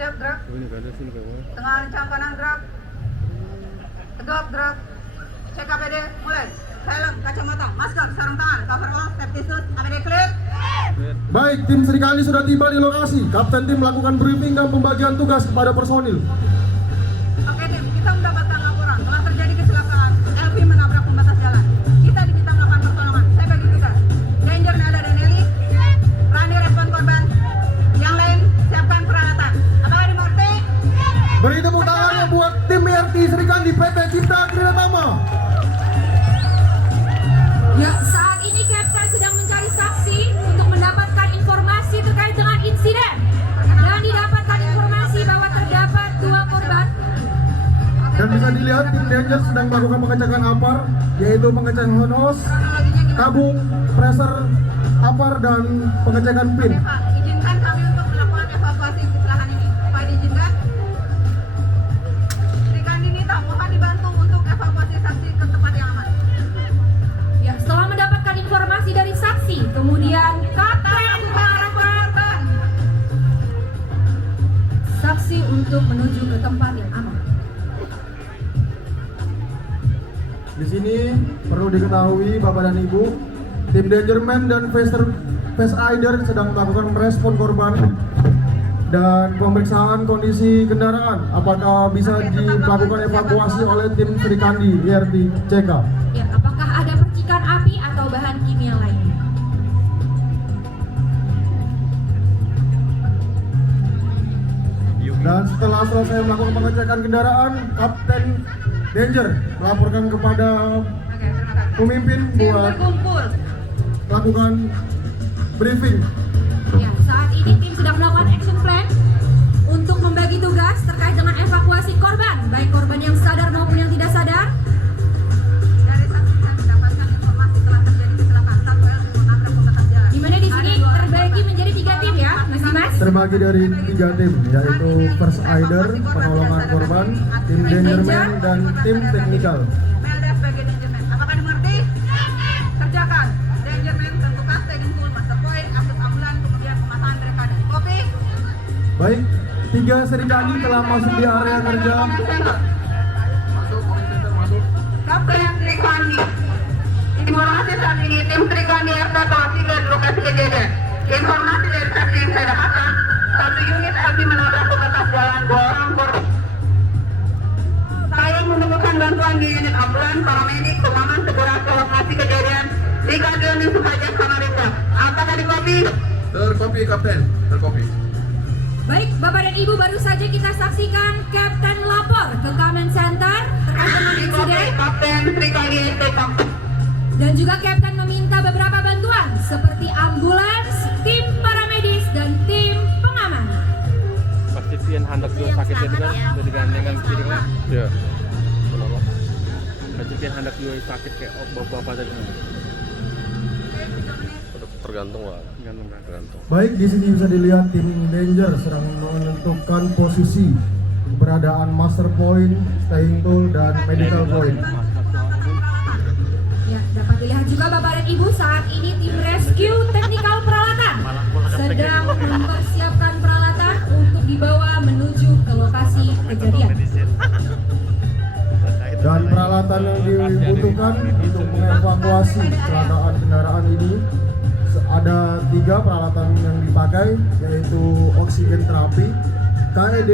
Siap, gerak. Tengah rencang kanan, gerak. Tegap, gerak. Cek APD, mulai. Helm, kacamata, masker, sarung tangan, cover all, safety suit, APD clear. Baik, tim Serikandi sudah tiba di lokasi. Kapten tim melakukan briefing dan pembagian tugas kepada personil. Oke tim, kita mendapatkan laporan telah terjadi kecelakaan LV menabrak pembatas jalan. Kita diminta melakukan pertolongan. Saya bagi tugas. Danger Nada dan Eli, Rani respon korban. Yang lain siapkan peralatan. Apakah dimengerti? Beri tepuk tangannya buat tim IRT Serikandi PT Cipta Trinatama. Ya, saat ini Kapten sedang mencari saksi untuk mendapatkan informasi terkait dengan insiden. Dan didapatkan informasi bahwa terdapat 2 korban. Dan bisa dilihat tim Danger sedang melakukan pengecekan APAR, yaitu pengecekan hose, Kronologinya gimana? tabung, pressure, APAR, dan pengecekan pin. Oke Pak, izinkan kami untuk melakukan evakuasi kecelakaan ini. Pak diizinkan? Serikandi Nita, mohon dibantu untuk evakuasi saksi ke tempat yang aman. Ya, setelah mendapatkan informasi dari saksi, kemudian Kapten mengarahkan saksi untuk menuju ke tempat yang aman. Di sini perlu diketahui Bapak dan Ibu, tim Dangerman dan Face Aider sedang melakukan respon korban dan pemeriksaan kondisi kendaraan. Apakah bisa dilakukan evakuasi oleh tim Serikandi IRT CK? Ya, apakah ada percikan api atau bahan kimia lainnya? Dan setelah selesai melakukan pengecekan kendaraan, Kapten Danger melaporkan kepada Oke, terima kasih. pemimpin Tim buat berkumpul. melakukan briefing. Ya, saat ini tim sedang melakukan action plan untuk membagi tugas terkait dengan evakuasi korban, baik korban yang sadar maupun yang tidak sadar. Dari saksi yang mendapatkan informasi telah terjadi kecelakaan satu LV menabrak pembatas jalan. Di mana di sini terbagi menjadi 3 tim ya, Mas Dimas. Terbagi dari 3 tim, yaitu First Aider, penolongan korban, tim Dangerman, dan tim teknikal. Melda sebagai Dangerman. Apakah dimengerti? Kerjakan. Dangerman tentukan staging tool, master point, akses ambulan, kemudian pemasangan barikade. Kopi. Baik, 3 Serikandi telah masuk di area kerja. Kapten Trikandi. Informasi saat ini tim Trikandi RT Tawasi ke lokasi kejadian. Informasi dari saksi yang saya dapatkan, 1 unit LV menabrak pembatas jalan, 2 orang korban. Saya menemukan bantuan di unit ambulan, paramedik, pengaman segera ke lokasi kejadian di Kadion Sukajas Samarinda. Apakah di kopi? Terkopi Kapten, terkopi. Baik, Bapak dan Ibu, baru saja kita saksikan Kapten melapor ke Command Center terkait dengan Di kopi, insiden. Kapten Trikandi RT Tawasi. Dan juga Kapten meminta beberapa bantuan seperti ambulans, tim paramedis, dan tim pengaman. Pasti pian handak juga sakit itu kan udah digandeng kan kiri kan Ya. pasti pian handak juga sakit kayak bapak tadi Tergantung lah. gantung kan Tergantung. Baik, di sini bisa dilihat tim Danger sedang menentukan posisi keberadaan master point, staying tool, dan medical point. Ya, dapat dilihat juga Bapak dan Ibu, saat ini tim rescue teknikal peralatan sedang mempersiapkan peralatan untuk dibawa menuju ke lokasi kejadian. Dan peralatan yang dibutuhkan untuk mengevakuasi kecelakaan kendaraan ini ada 3 peralatan yang dipakai, yaitu oksigen terapi, KED,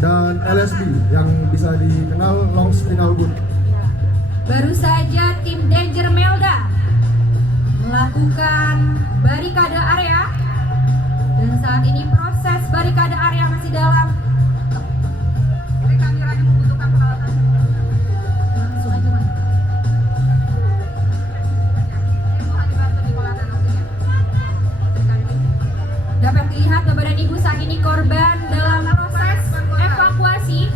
dan LSB yang bisa dikenal long spinal boot. Baru saja tim Danger Melda melakukan barikade area, dan saat ini proses barikade area masih dalam. Trikandi lagi membutuhkan peralatan. Langsung aja, Mas. Mohon dibantu di kolatan oksigen. Trikandi. Dapat dilihat Bapak dan Ibu, saat ini korban dalam proses evakuasi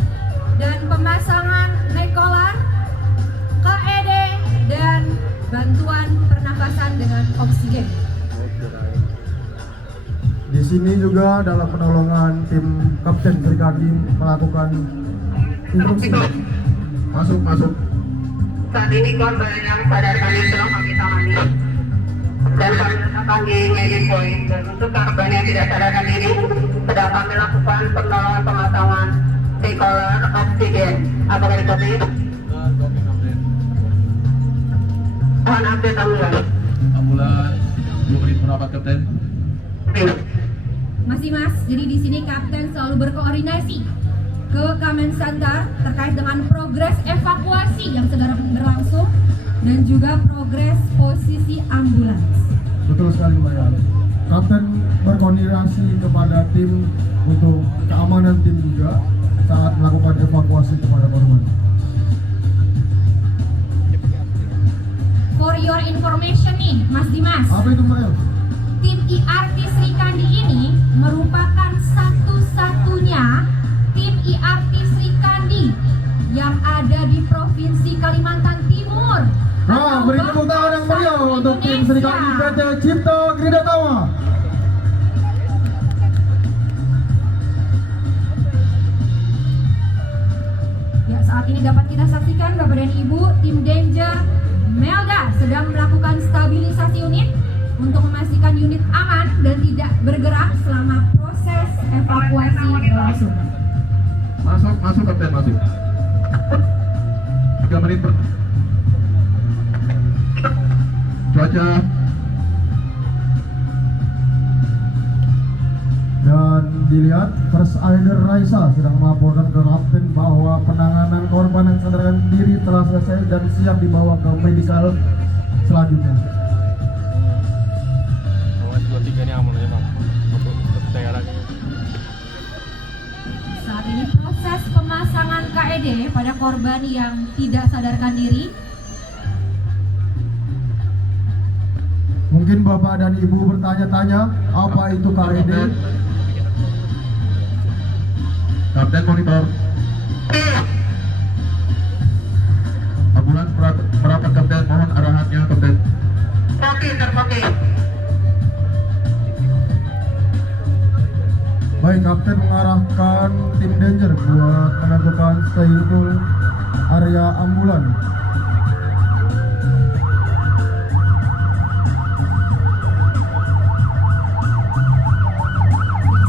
dan pemasangan neck collar, KED, dan bantuan pernafasan dengan oksigen. Di sini juga dalam penolongan tim Kapten Serikandi melakukan instruksi. Masuk. Saat ini korban yang sadarkan telah kami tangani dan ditemukan di Median Point. Dan untuk korban yang tidak sadarkan diri, sedang kami lakukan pertolongan pemasangan tricolor oksigen. Apakah dikopi? Mohon update ambulan. Ambulan 10 menit merapat Kapten. Masih Mas, jadi di sini Kapten selalu berkoordinasi ke Kamen Center terkait dengan progres evakuasi yang sedang berlangsung dan juga progres posisi ambulans. Betul sekali Mbak ya. Kapten berkoordinasi kepada tim untuk keamanan tim juga saat melakukan evakuasi kepada korban. For your information nih, Mas Dimas, Apa itu Mbak El? tim IRT Sri Kandi ini merupakan satu-satunya tim IRT Sri Kandi yang ada di Provinsi Kalimantan Timur. Nah, atau beri tepuk tangan yang meriah bahkan untuk tim Sri Kandi PT Cipta Krida Tama. Ya, saat ini dapat kita saksikan Bapak dan Ibu, tim Danger Melda sedang melakukan stabilisasi unit untuk memastikan unit aman dan tidak bergerak selama proses evakuasi berlangsung. Masuk Kapten, masuk. 3 menit cuaca. Dan dilihat First Aider Raisa sedang melaporkan ke Kapten bahwa penanganan korban yang sadarkan diri telah selesai dan siap dibawa ke medikal selanjutnya. OS 23 ini aman ya Bang, untuk daerahnya. Saat ini proses pemasangan KED pada korban yang tidak sadarkan diri. Mungkin Bapak dan Ibu bertanya-tanya apa itu KED? Kapten monitor. Ambulans merapat Kapten, mohon arahannya Kapten. Oke, terkopi. Baik, Kapten mengarahkan tim Danger buat menentukan stay itu area ambulan.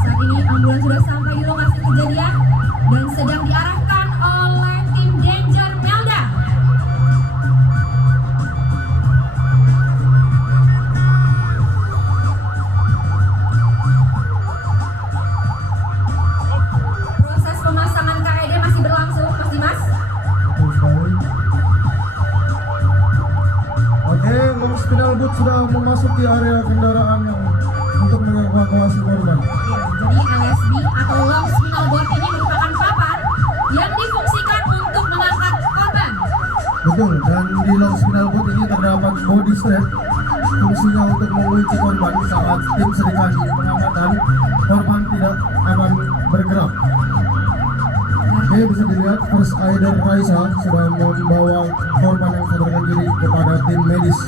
Saat ini ambulans sudah sampai di lokasi kejadian dan sedang diarahkan oleh tim Danger Melda. Proses pemasangan KED masih berlangsung, Mas Dimas. Betul sekali. Oke, long spinal boot sudah memasuki area kendaraan yang untuk mengevakuasi korban. Ya, jadi LSB atau long spinal board ini merupakan papan yang difungsikan untuk mengangkat korban. Betul, dan di long spinal boot ini terdapat body strap, fungsinya untuk mengunci korban saat tim Sri Kandi mengamankan korban tidak akan bergerak. Oke, bisa dilihat First Aider Raisa sudah membawa korban yang sadarkan diri kepada tim medis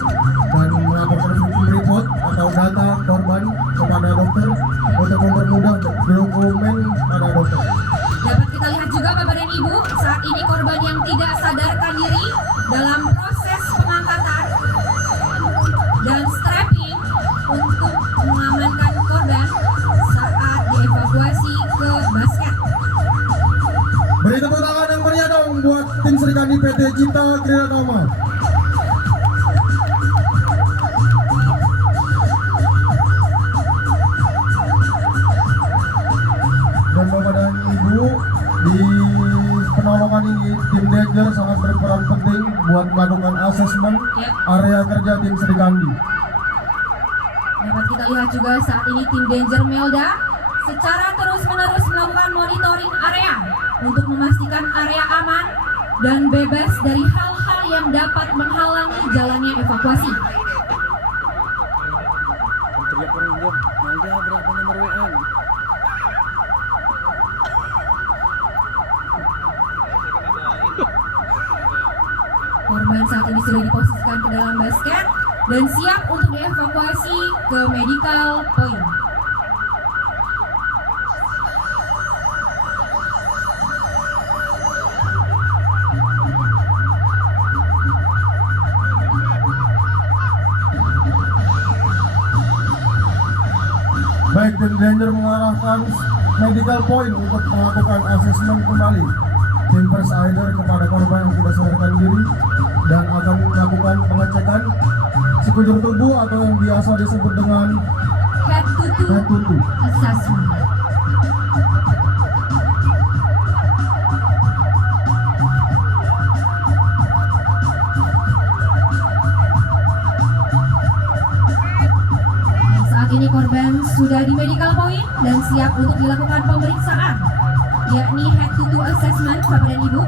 dan melaporkan victim report atau data korban kepada dokter untuk mempermudah dokumen pada dokter. Dapat kita lihat juga Bapak dan Ibu, saat ini korban yang tidak sadarkan diri dalam proses pengangkatan dan strapping untuk mengamankan korban saat dievakuasi ke basket. Beri tepuk tangan yang meriah dong buat tim Sri Kandi PT Cipta Krida Tama. Dan Bapak dan Ibu, di penolongan ini tim Danger sangat berperan penting buat melakukan asesmen area kerja tim Sri Kandi. Dapat kita lihat juga saat ini tim Danger Melda secara terus-menerus melakukan monitoring area untuk memastikan area aman dan bebas dari hal-hal yang dapat menghalangi jalannya evakuasi. Teriak orang Melda berapa nomor WA? Korban saat ini sudah diposisikan ke dalam basket dan siap untuk dievakuasi ke medical point. Baik, tim Danger mengarahkan medical point untuk melakukan asesmen kembali tim First Aider kepada korban yang tidak sadarkan diri dan akan melakukan pengecekan sekujur tubuh atau yang biasa disebut dengan Head to toe assessment. Saat ini korban sudah di medical point dan siap untuk dilakukan pemeriksaan, yakni head to toe assessment, Bapak dan Ibu.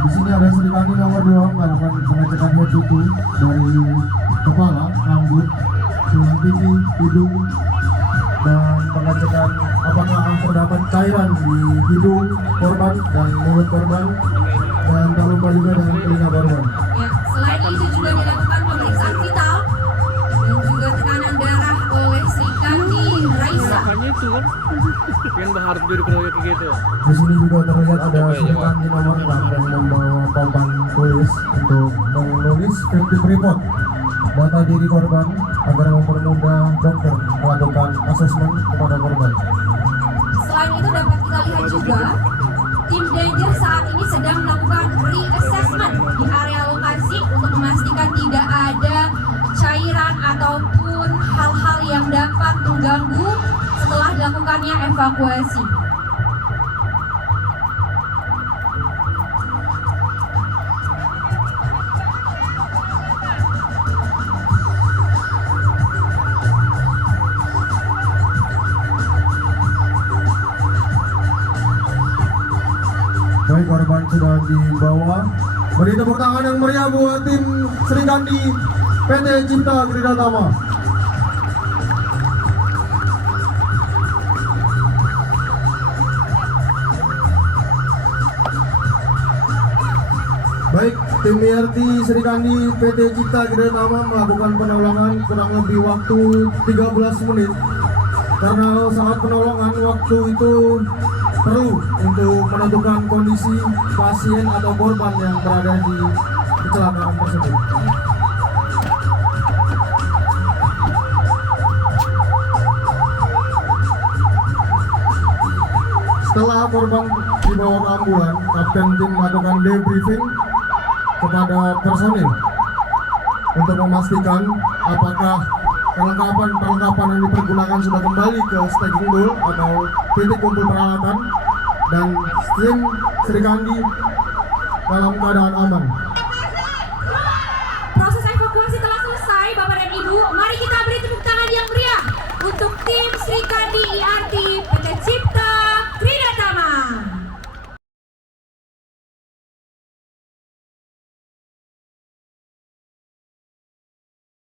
Di sini ada Serikandi nomor 2 melakukan pengecekan head to toe dari kepala, rambut, tulang tinggi, hidung, dan pengecekan apakah terdapat cairan di hidung korban dan mulut korban, dan tak lupa juga dengan telinga korban. Ya, selain itu juga dilakukan pemeriksaan vital dan juga tekanan darah oleh Sri Kandi Raisa. Makanya itu kan pengen berharap diri keroyok kayak gitu. Di sini juga terlihat ada Serikandi nomor 6 yang membawa papan tulis untuk menulis victim report data diri korban agar mempermudah dokter melakukan asesmen kepada korban. Selain itu dapat kita lihat juga tim Danger saat ini sedang melakukan reassessment di area lokasi untuk memastikan tidak ada cairan ataupun hal-hal yang dapat mengganggu setelah dilakukannya evakuasi. Baik, korban sudah dibawa. Beri tepuk tangan yang meriah buat tim Serikandi PT Cipta Kridatama. Baik, tim IRT Serikandi PT Cipta Kridatama melakukan penolongan kurang lebih waktu 13 menit. Karena saat penolongan waktu itu perlu untuk menentukan kondisi pasien atau korban yang berada di kecelakaan tersebut. Setelah korban dibawa ke ambulan, kapten tim melakukan debriefing kepada personil untuk memastikan apakah perlengkapan yang dipergunakan sudah kembali ke staging doll atau titik kumpul peralatan, dan tim Serikandi dalam keadaan aman. Proses evakuasi telah selesai, Bapak dan Ibu. Mari kita beri tepuk tangan yang meriah untuk tim Serikandi IRT